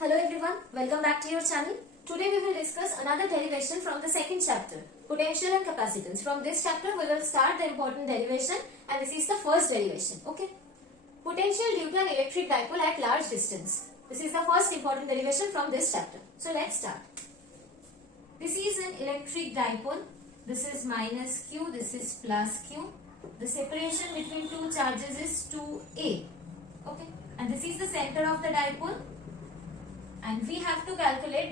Hello everyone, welcome back to your channel. Today we will discuss another derivation from the second chapter, potential and capacitance. From this chapter we will start the important derivation and this is the first derivation. Okay. Potential due to an electric dipole at large distance. This is the first important derivation from this chapter. So let's start. This is an electric dipole. This is minus Q, this is plus Q. The separation between two charges is 2A. Okay. And this is the center of the dipole. And we have to calculate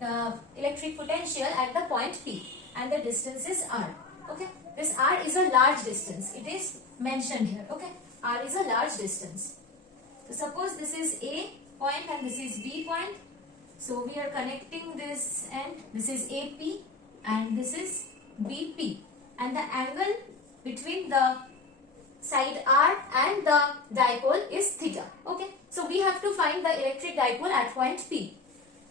the electric potential at the point P and the distance is R. Okay, this R is a large distance. It is mentioned here. Okay, R is a large distance. So suppose this is A point and this is B point. So we are connecting this end. This is AP and this is BP. And the angle between the side R and the dipole is theta. Okay. So we have to find the electric dipole at point P.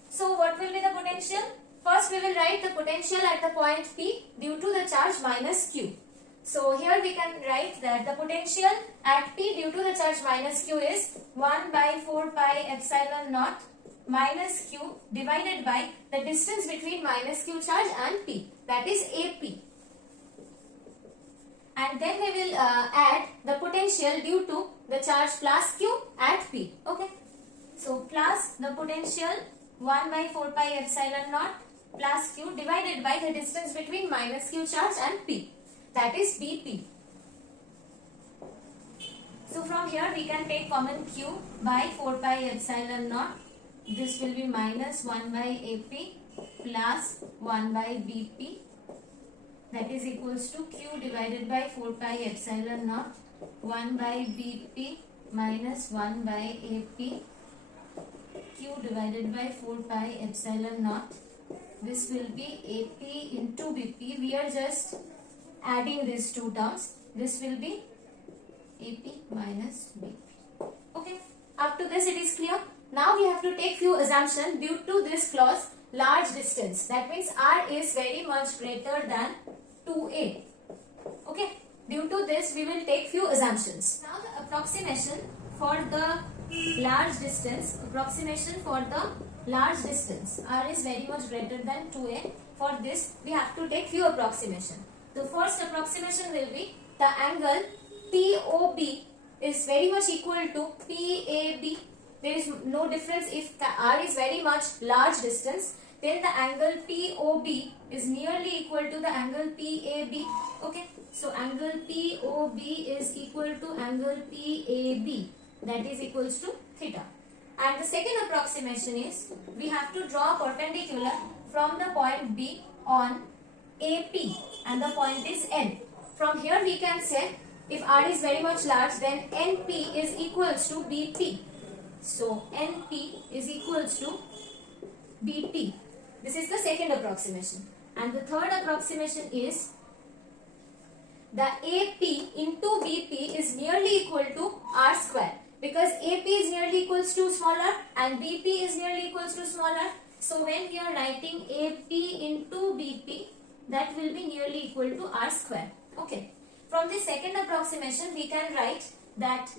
So what will be the potential? First we will write the potential at the point P due to the charge minus Q. So here we can write that the potential at P due to the charge minus Q is 1 by 4 pi epsilon naught minus Q divided by the distance between minus Q charge and P, that is AP. And then we will add the potential due to the charge plus Q at P. Okay. So plus the potential 1 by 4 pi epsilon naught plus Q divided by the distance between minus Q charge and P, that is BP. So from here we can take common Q by 4 pi epsilon naught. This will be minus 1 by AP plus 1 by BP. That is equals to Q divided by 4 pi epsilon naught 1 by BP minus 1 by AP Q divided by 4 pi epsilon naught. This will be AP into BP. We are just adding these two terms. This will be AP minus BP. Okay. Up to this it is clear. Now we have to take few assumptions due to this clause large distance. That means R is very much greater than 2A. Okay. Due to this, we will take few assumptions. Now the approximation for the large distance. Approximation for the large distance. R is very much greater than 2A. For this, we have to take few approximation. The first approximation will be the angle POB is very much equal to PAB. There is no difference if R is very much large distance. Then the angle POB is nearly equal to the angle PAB. Okay. So angle POB is equal to angle PAB. That is equals to theta. And the second approximation is we have to draw a perpendicular from the point B on AP and the point is N. From here we can say if R is very much large then NP is equals to BP. So NP is equals to BP. This is the second approximation. And the third approximation is the AP into BP is nearly equal to R square. Because AP is nearly equals to smaller and BP is nearly equals to smaller. So when we are writing AP into BP, that will be nearly equal to R square. Okay. From the second approximation, we can write that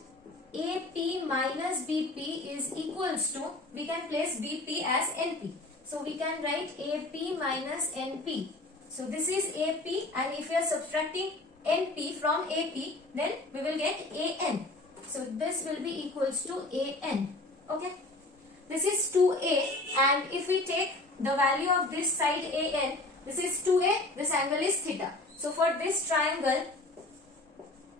AP minus BP is equals to, we can place BP as NP. So we can write AP minus NP. So this is AP and if we are subtracting NP from AP then we will get AN. So this will be equals to AN. Okay. This is 2A and if we take the value of this side AN, this is 2A, this angle is theta. So for this triangle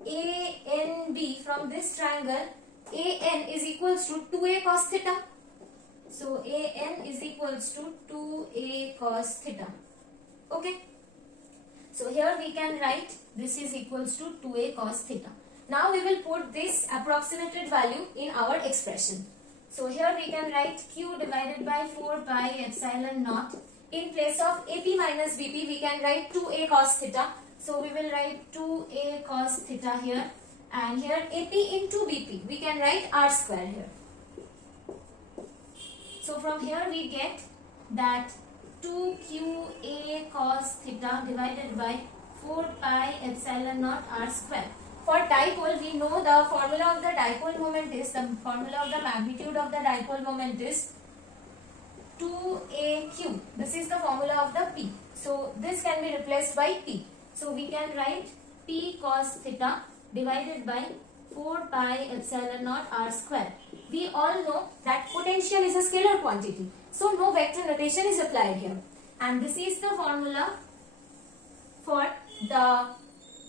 ANB, from this triangle AN is equals to 2A cos theta. So AN is equals to 2A cos theta. Okay. So here we can write this is equals to 2A cos theta. Now we will put this approximated value in our expression. So here we can write Q divided by 4 pi epsilon naught. In place of AP minus BP we can write 2A cos theta. So we will write 2A cos theta here. And here AP into BP. We can write R square here. So from here we get that 2QA cos theta divided by 4 pi epsilon naught R square. For dipole, we know the formula of the dipole moment is, the formula of the magnitude of the dipole moment is 2AQ. This is the formula of the P. So this can be replaced by P. So we can write P cos theta divided by 4 pi epsilon naught r square. We all know that potential is a scalar quantity. So no vector notation is applied here. And this is the formula for the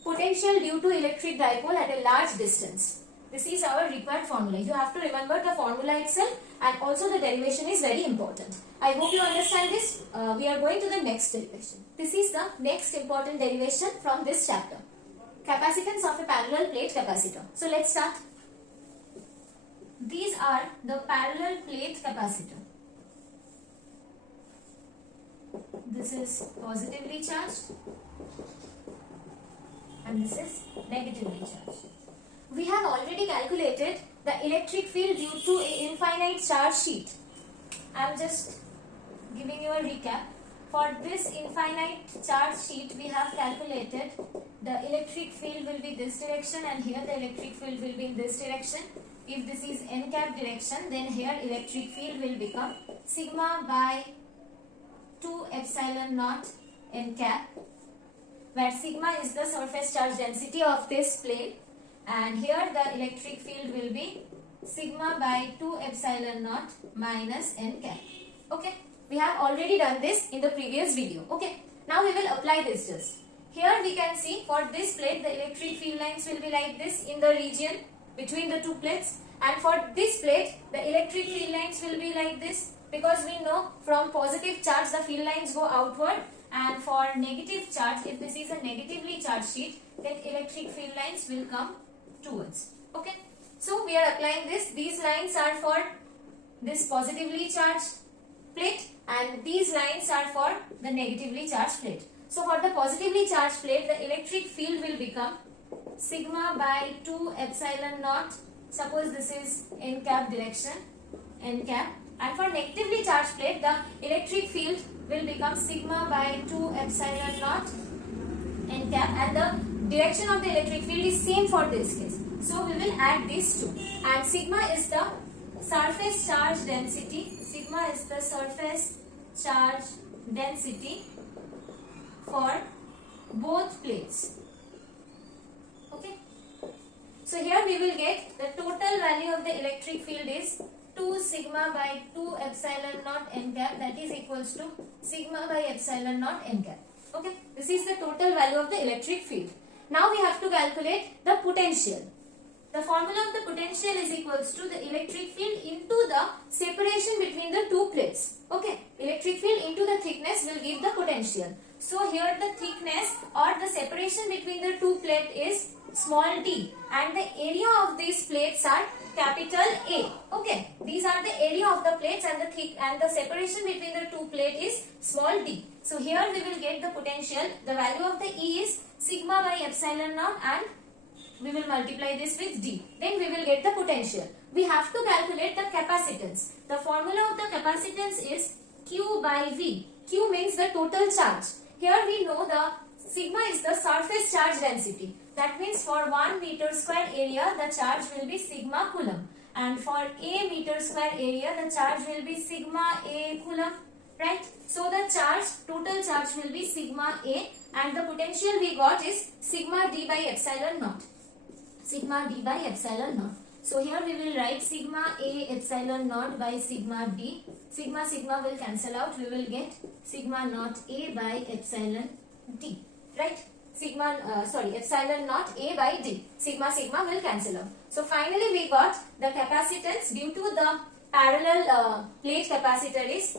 potential due to electric dipole at a large distance. This is our required formula. You have to remember the formula itself, and also the derivation is very important. I hope you understand this. We are going to the next derivation. This is the next important derivation from this chapter. Capacitance of a parallel plate capacitor. So let's start. These are the parallel plate capacitor. This is positively charged and this is negatively charged. We have already calculated the electric field due to an infinite charge sheet. I am just giving you a recap. For this infinite charge sheet, we have calculated the electric field will be this direction and here the electric field will be in this direction. If this is n cap direction, then here electric field will become sigma by 2 epsilon naught n cap, where sigma is the surface charge density of this plate, and here the electric field will be sigma by 2 epsilon naught minus n cap. Okay, we have already done this in the previous video. Okay, now we will apply this just. Here we can see for this plate the electric field lines will be like this in the region between the two plates, and for this plate the electric field lines will be like this, because we know from positive charge the field lines go outward, and for negative charge, if this is a negatively charged sheet, then electric field lines will come towards. Okay, so we are applying this. These lines are for this positively charged plate and these lines are for the negatively charged plate. So for the positively charged plate, the electric field will become sigma by 2 epsilon naught. Suppose this is n cap direction, n cap. And for negatively charged plate, the electric field will become sigma by 2 epsilon naught n cap, and the direction of the electric field is same for this case. So we will add these two, and sigma is the surface charge density. Sigma is the surface charge density for both plates. Okay. So here we will get the total value of the electric field is 2 sigma by 2 epsilon naught n cap, that is equals to sigma by epsilon naught n cap. Okay, this is the total value of the electric field. Now we have to calculate the potential. The formula of the potential is equals to the electric field into the separation between the two plates. Okay, electric field into the thickness will give the potential. So here the thickness or the separation between the two plates is small d, and the area of these plates are capital A. Okay, these are the area of the plates, and the separation between the two plates is small d. So here we will get the potential. The value of the E is sigma by epsilon naught, and we will multiply this with d. Then we will get the potential. We have to calculate the capacitance. The formula of the capacitance is Q by V. Q means the total charge. Here we know the sigma is the surface charge density. That means for 1 meter square area, the charge will be sigma coulomb. And for a meter square area, the charge will be sigma A coulomb. Right? So the charge, total charge will be sigma A, and the potential we got is sigma d by epsilon naught. Sigma d by epsilon naught. So here we will write sigma A epsilon naught by sigma d. Sigma sigma will cancel out. We will get sigma naught A by epsilon d. Right? Epsilon naught A by d. Sigma sigma will cancel out. So finally we got the capacitance due to the parallel plate capacitor is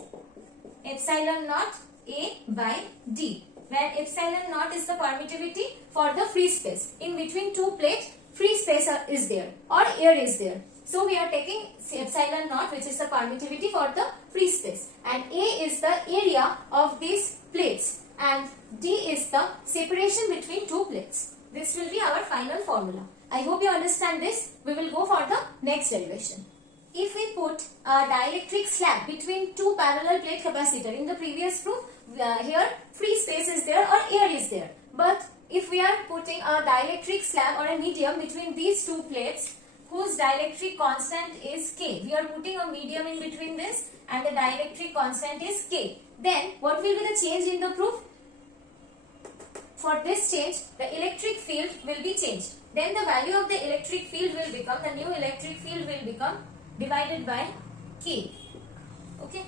epsilon naught A by d, where epsilon naught is the permittivity for the free space. In between two plates, free space is there or air is there. So we are taking epsilon naught, which is the permittivity for the free space, and A is the area of these plates, and D is the separation between two plates. This will be our final formula. I hope you understand this. We will go for the next derivation. If we put a dielectric slab between two parallel plate capacitor, in the previous proof, here free space is there or air is there. But if we are putting a dielectric slab or a medium between these two plates, whose dielectric constant is K. We are putting a medium in between this and the dielectric constant is K. Then what will be the change in the proof? For this change, the electric field will be changed. Then the value of the electric field will become, the new electric field will become divided by K. Okay.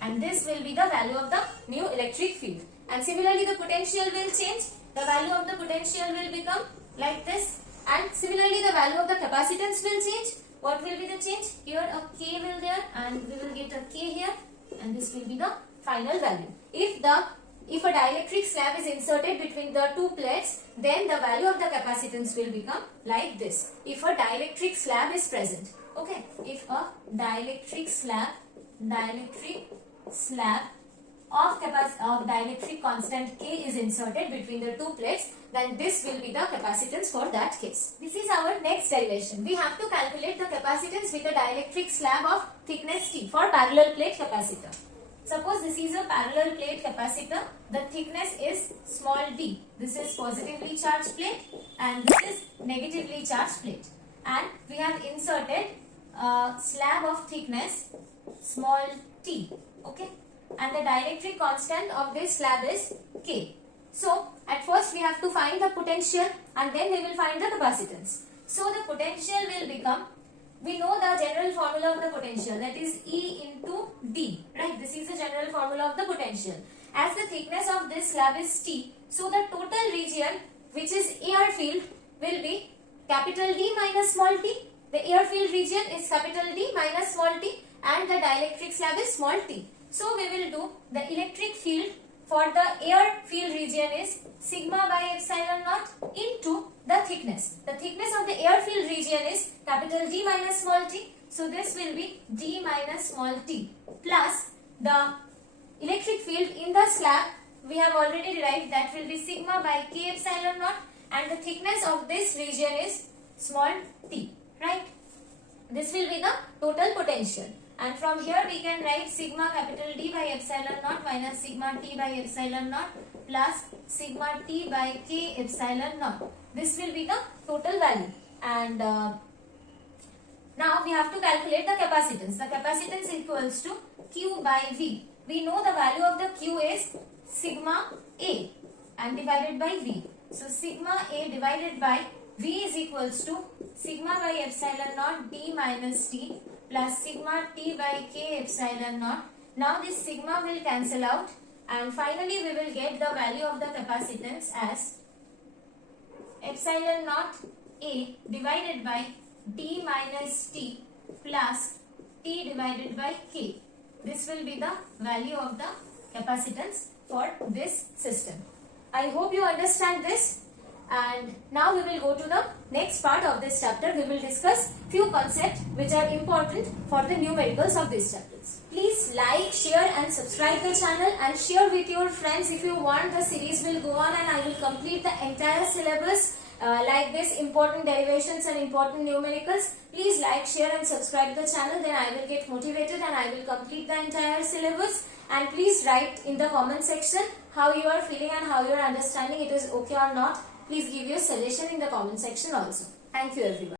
And this will be the value of the new electric field. And similarly, the potential will change. The value of the potential will become like this. And similarly, the value of the capacitance will change. What will be the change? Here a K will there and we will get a K here. And this will be the final value. If a dielectric slab is inserted between the two plates, then the value of the capacitance will become like this. If a dielectric slab is present. Okay. If a dielectric slab of dielectric constant K is inserted between the two plates, then this will be the capacitance for that case. This is our next derivation. We have to calculate the capacitance with a dielectric slab of thickness T for parallel plate capacitor. Suppose this is a parallel plate capacitor. The thickness is small d. This is positively charged plate and this is negatively charged plate. And we have inserted a slab of thickness small t. Okay. And the dielectric constant of this slab is K. So, at first we have to find the potential and then we will find the capacitance. So, the potential will become, we know the general formula of the potential, that is E into D. Right? This is the general formula of the potential. As the thickness of this slab is T, so the total region which is air field will be capital D minus small t. The air field region is capital D minus small t and the dielectric slab is small t. So we will do the electric field for the air field region is sigma by epsilon naught into the thickness. The thickness of the air field region is capital D minus small t. So this will be D minus small t plus the electric field in the slab we have already derived, that will be sigma by K epsilon naught and the thickness of this region is small t. Right? This will be the total potential. And from here we can write sigma capital D by epsilon naught minus sigma T by epsilon naught plus sigma T by K epsilon naught. This will be the total value. And now we have to calculate the capacitance. The capacitance equals to Q by V. We know the value of the Q is sigma A and divided by V. So sigma A divided by V is equals to sigma by epsilon naught D minus T plus sigma T by K epsilon naught. Now this sigma will cancel out and finally we will get the value of the capacitance as epsilon naught A divided by D minus T plus T divided by K. This will be the value of the capacitance for this system. I hope you understand this. And now we will go to the next part of this chapter. We will discuss few concepts which are important for the numericals of these chapters. Please like, share and subscribe the channel and share with your friends. If you want, the series will go on and I will complete the entire syllabus like this, important derivations and important numericals. Please like, share and subscribe the channel, then I will get motivated and I will complete the entire syllabus. And please write in the comment section how you are feeling and how you are understanding, it is okay or not. Please give your suggestion in the comment section also. Thank you everyone.